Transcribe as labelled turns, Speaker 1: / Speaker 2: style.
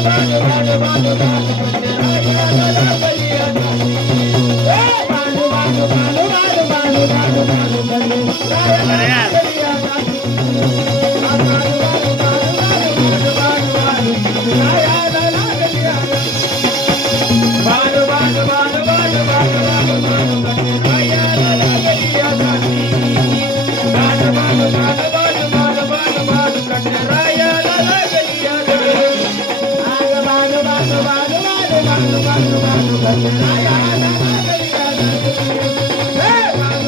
Speaker 1: Thank you. Raya